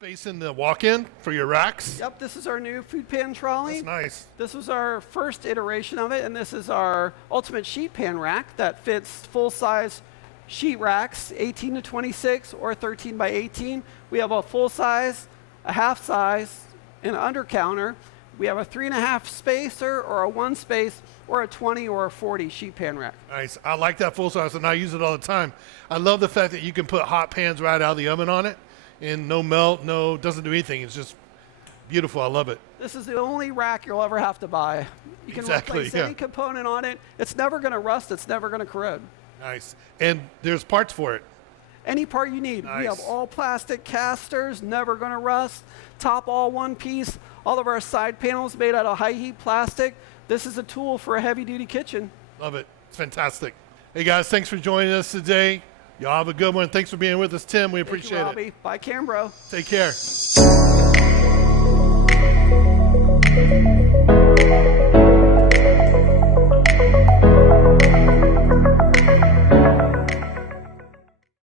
Space in the walk-in for your racks. Yep, this is our new Food Pan Trolley. That's nice. This was our first iteration of it, and this is our ultimate sheet pan rack that fits full-size sheet racks, 18 to 26 or 13 by 18. We have a full size, a half size, and an under counter. We have a 3.5 spacer or a 1 space or a 20 or a 40 sheet pan rack. Nice. I like that full size, and I use it all the time. I love the fact that you can put hot pans right out of the oven on it, and no melt, doesn't do anything. It's just beautiful. I love it. This is the only rack you'll ever have to buy. You can replace any component on it. It's never going to rust. It's never going to corrode. Nice. And there's parts for it. Any part you need. Nice. We have all plastic casters, never going to rust. Top all one piece. All of our side panels made out of high heat plastic. This is a tool for a heavy duty kitchen. Love it. It's fantastic. Hey guys, thanks for joining us today. Y'all have a good one. Thanks for being with us, Tim. We appreciate Thank you, Robby. Bye, Cambro. Take care.